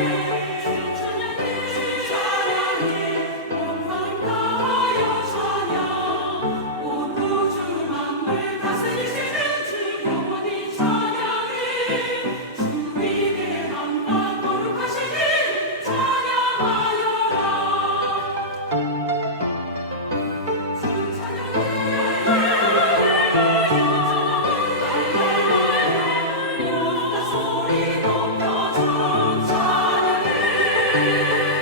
Música Música